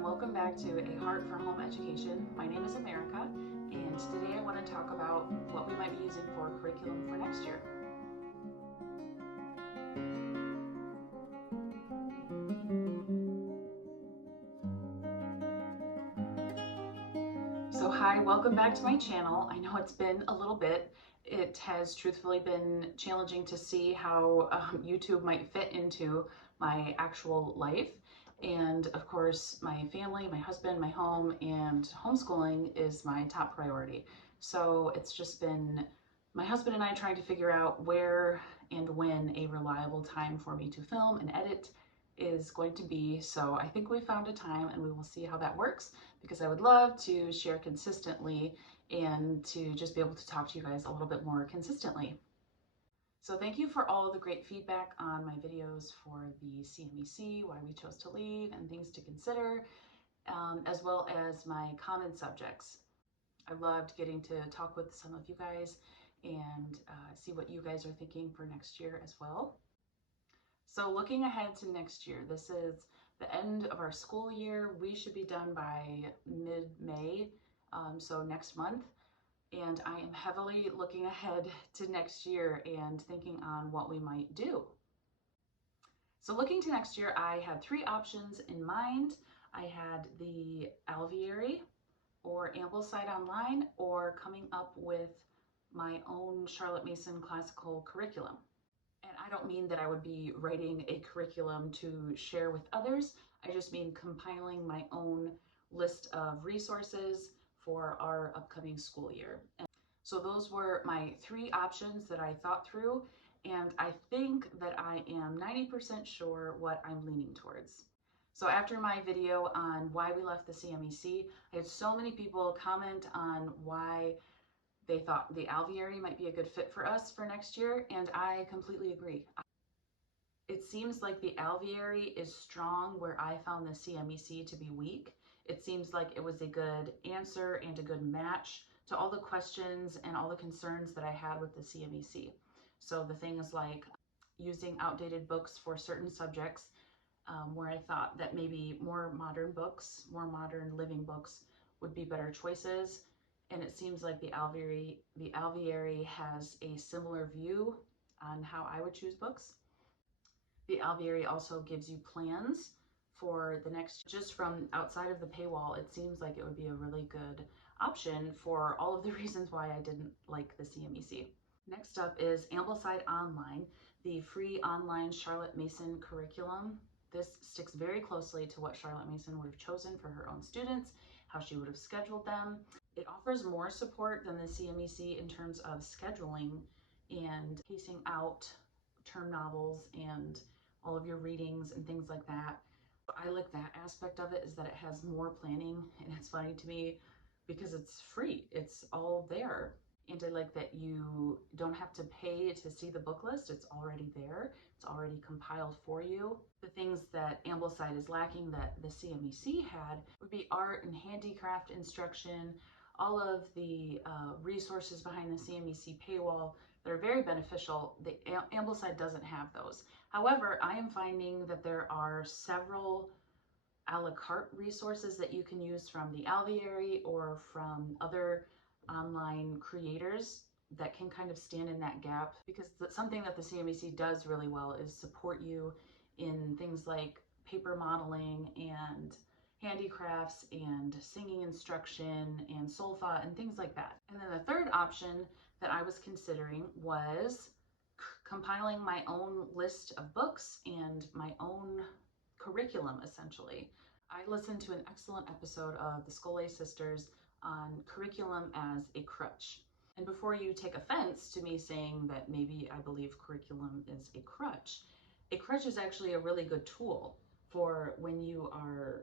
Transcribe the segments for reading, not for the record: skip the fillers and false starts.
and welcome back to A Heart for Home Education. My name is America, and today I want to talk about what we might be using for curriculum for next year. So hi, welcome back to my channel. I know it's been a little bit. It has truthfully been challenging to see how YouTube might fit into my actual life. And of course, my family, my husband, my home, and homeschooling is my top priority. So it's just been my husband and I trying to figure out where and when a reliable time for me to film and edit is going to be. So I think we found a time and we will see how that works, because I would love to share consistently and to just be able to talk to you guys a little bit more consistently. So thank you for all the great feedback on my videos for the CMEC, why we chose to leave, and things to consider, as well as my common subjects. I loved getting to talk with some of you guys and see what you guys are thinking for next year as well. So looking ahead to next year, this is the end of our school year. We should be done by mid-May, so next month. And I am heavily looking ahead to next year and thinking on what we might do. So looking to next year, I had three options in mind. I had the Alveary or Ambleside Online, or coming up with my own Charlotte Mason classical curriculum. And I don't mean that I would be writing a curriculum to share with others. I just mean compiling my own list of resources for our upcoming school year. And so those were my three options that I thought through, and I think that I am 90% sure what I'm leaning towards. So after my video on why we left the CMEC, I had so many people comment on why they thought the Alveary might be a good fit for us for next year, and I completely agree. It seems like the Alveary is strong where I found the CMEC to be weak. It seems like it was a good answer and a good match to all the questions and all the concerns that I had with the CMEC. So the things like using outdated books for certain subjects, where I thought that maybe more modern books, more modern living books would be better choices. And it seems like the Alveary has a similar view on how I would choose books. The Alveary also gives you plans for the next, just from outside of the paywall. It seems like it would be a really good option for all of the reasons why I didn't like the CMEC. Next up is Ambleside Online, the free online Charlotte Mason curriculum. This sticks very closely to what Charlotte Mason would have chosen for her own students, how she would have scheduled them. It offers more support than the CMEC in terms of scheduling and pacing out term novels and all of your readings and things like that. I like that aspect of it, is that it has more planning, and it's funny to me because it's free. It's all there. And I like that you don't have to pay to see the book list. It's already there. It's already compiled for you. The things that Ambleside is lacking that the CMEC had would be art and handicraft instruction, all of the resources behind the CMEC paywall that are very beneficial. The Ambleside doesn't have those. However, I am finding that there are several a la carte resources that you can use from the Alveary or from other online creators that can kind of stand in that gap, because something that the CMEC does really well is support you in things like paper modeling and handicrafts and singing instruction and solfa and things like that. And then the third option that I was considering was compiling my own list of books and my own curriculum, essentially. I listened to an excellent episode of the Schole Sisters on curriculum as a crutch. And before you take offense to me saying that maybe I believe curriculum is a crutch is actually a really good tool for when you are,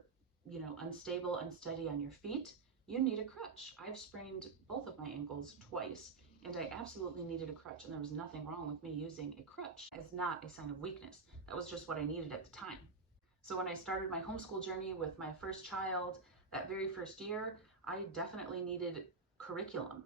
unstable, unsteady on your feet. You need a crutch. I've sprained both of my ankles twice, and I absolutely needed a crutch, and there was nothing wrong with me using a crutch. It's not a sign of weakness. That was just what I needed at the time. So when I started my homeschool journey with my first child, that very first year, I definitely needed curriculum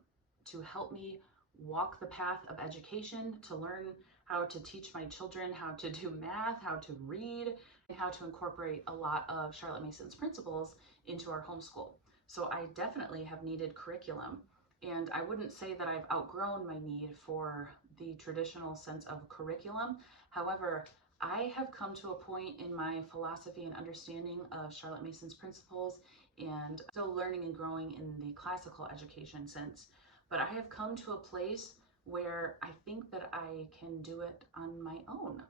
to help me walk the path of education, to learn how to teach my children how to do math, how to read. how to incorporate a lot of Charlotte Mason's principles into our homeschool. So I definitely have needed curriculum, and I wouldn't say that I've outgrown my need for the traditional sense of curriculum. However, I have come to a point in my philosophy and understanding of Charlotte Mason's principles, and still learning and growing in the classical education sense. But I have come to a place where I think that I can do it on my own.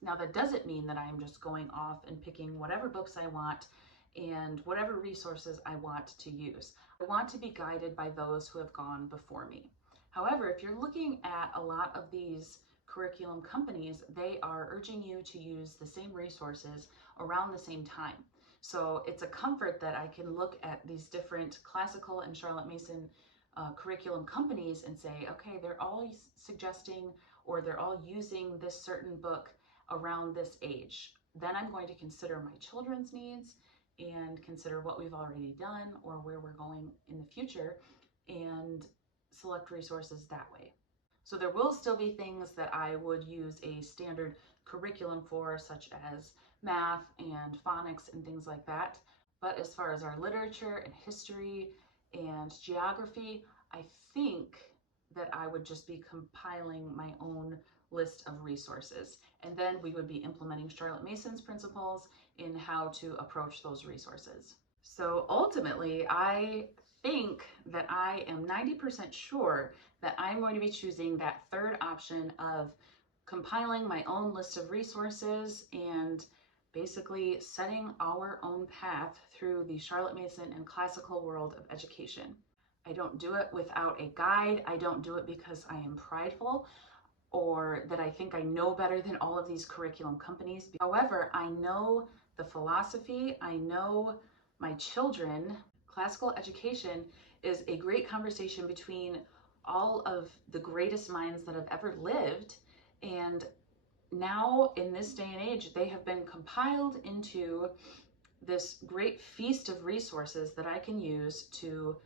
Now, that doesn't mean that I'm just going off and picking whatever books I want and whatever resources I want to use. I want to be guided by those who have gone before me. However, if you're looking at a lot of these curriculum companies, they are urging you to use the same resources around the same time. So it's a comfort that I can look at these different classical and Charlotte Mason curriculum companies and say, okay, they're all suggesting or they're all using this certain book around this age. Then I'm going to consider my children's needs and consider what we've already done or where we're going in the future and select resources that way. So there will still be things that I would use a standard curriculum for, such as math and phonics and things like that. But as far as our literature and history and geography, I think that I would just be compiling my own list of resources. And then we would be implementing Charlotte Mason's principles in how to approach those resources. So ultimately, I think that I am 90% sure that I'm going to be choosing that third option of compiling my own list of resources and basically setting our own path through the Charlotte Mason and classical world of education. I don't do it without a guide. I don't do it because I am prideful or that I think I know better than all of these curriculum companies. However, I know the philosophy, I know my children. Classical education is a great conversation between all of the greatest minds that have ever lived, and now in this day and age, they have been compiled into this great feast of resources that I can use to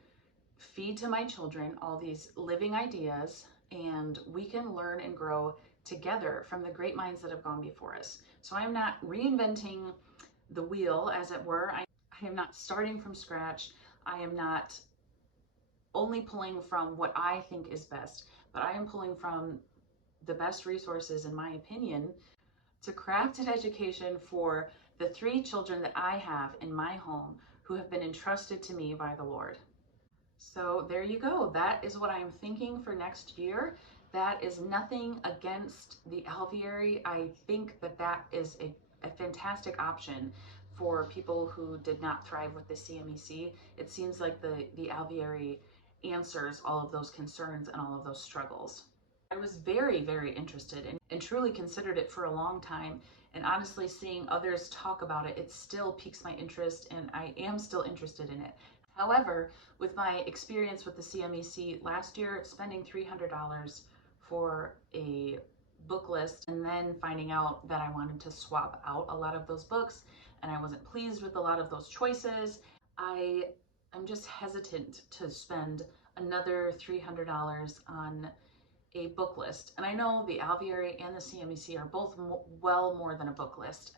feed to my children all these living ideas, and we can learn and grow together from the great minds that have gone before us. So I'm not reinventing the wheel, as it were. I am not starting from scratch. I am not only pulling from what I think is best, but I am pulling from the best resources, in my opinion, to craft an education for the 3 children that I have in my home who have been entrusted to me by the Lord. So there you go. That is what I'm thinking for next year. That is nothing against the Alveary. I think that that is a fantastic option for people who did not thrive with the CMEC. It seems like the Alveary answers all of those concerns and all of those struggles. I was very, very interested and truly considered it for a long time. And honestly, seeing others talk about it, it still piques my interest, and I am still interested in it. However, with my experience with the CMEC last year, spending $300 for a book list and then finding out that I wanted to swap out a lot of those books and I wasn't pleased with a lot of those choices, I'm just hesitant to spend another $300 on a book list. And I know the Alveary and the CMEC are both well more than a book list,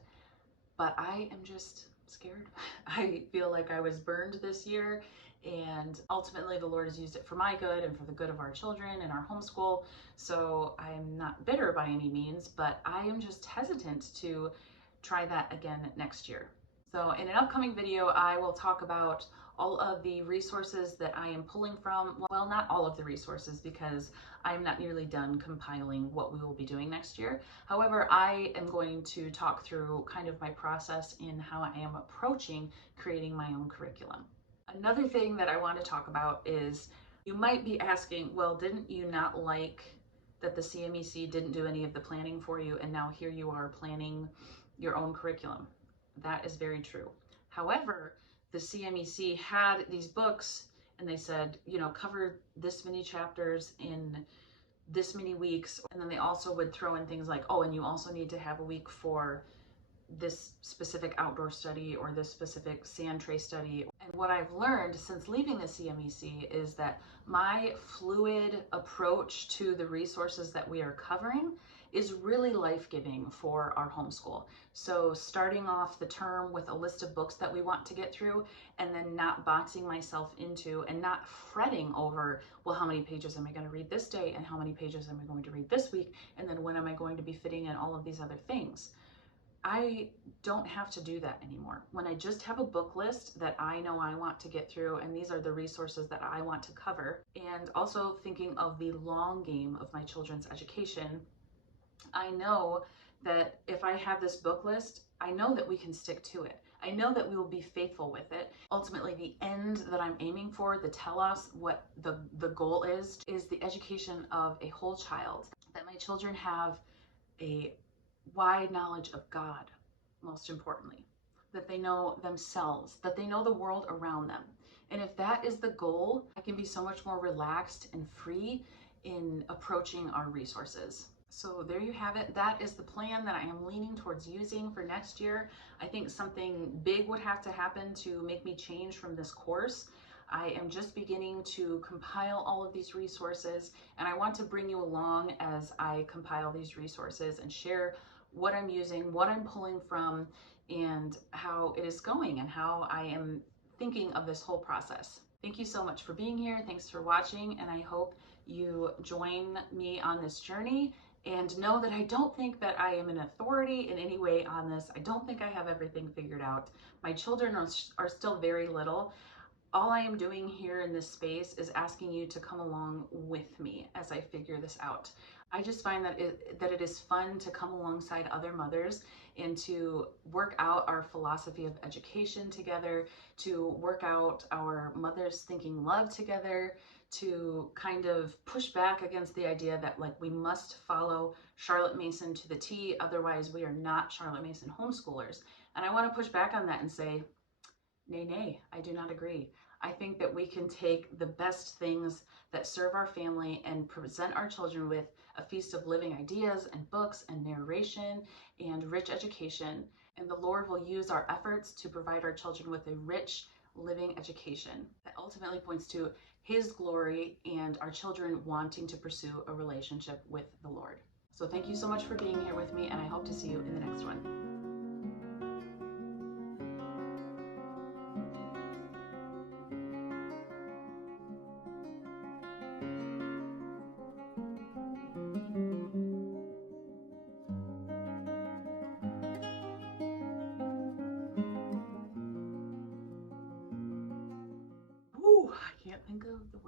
but I am just scared. I feel like I was burned this year, and ultimately the Lord has used it for my good and for the good of our children and our homeschool. So I'm not bitter by any means, but I am just hesitant to try that again next year. So in an upcoming video, I will talk about all of the resources that I am pulling from. Well, not all of the resources, because I'm not nearly done compiling what we will be doing next year. However, I am going to talk through kind of my process in how I am approaching creating my own curriculum. Another thing that I want to talk about is, you might be asking, well, didn't you not like that the CMEC didn't do any of the planning for you, and now here you are planning your own curriculum? That is very true. However, the CMEC had these books and they said, you know, cover this many chapters in this many weeks. And then they also would throw in things like, oh, and you also need to have a week for this specific outdoor study or this specific sand tray study. And what I've learned since leaving the CMEC is that my fluid approach to the resources that we are covering is really life-giving for our homeschool. So starting off the term with a list of books that we want to get through, and then not boxing myself into and not fretting over, well, how many pages am I going to read this day, and how many pages am I going to read this week, and then when am I going to be fitting in all of these other things. I don't have to do that anymore. When I just have a book list that I know I want to get through, and these are the resources that I want to cover, and also thinking of the long game of my children's education, I know that if I have this book list, I know that we can stick to it. I know that we will be faithful with it. Ultimately, the end that I'm aiming for, the telos, what the goal is the education of a whole child. That my children have a wide knowledge of God, most importantly, that they know themselves, that they know the world around them. And if that is the goal, I can be so much more relaxed and free in approaching our resources. So there you have it. That is the plan that I am leaning towards using for next year. I think something big would have to happen to make me change from this course. I am just beginning to compile all of these resources, and I want to bring you along as I compile these resources and share what I'm using, what I'm pulling from, and how it is going, and how I am thinking of this whole process. Thank you so much for being here. Thanks for watching, and I hope you join me on this journey. And know that I don't think that I am an authority in any way on this. I don't think I have everything figured out. My children are still very little. All I am doing here in this space is asking you to come along with me as I figure this out. I just find that it is fun to come alongside other mothers and to work out our philosophy of education together, to work out our mothers thinking love together, to kind of push back against the idea that like we must follow Charlotte Mason to the T, otherwise we are not Charlotte Mason homeschoolers. And I want to push back on that and say, nay, nay, I do not agree. I think that we can take the best things that serve our family and present our children with a feast of living ideas and books and narration and rich education. And the Lord will use our efforts to provide our children with a rich living education that ultimately points to His glory and our children wanting to pursue a relationship with the Lord. So thank you so much for being here with me, and I hope to see you in the next one. Ooh, I can't think of the word.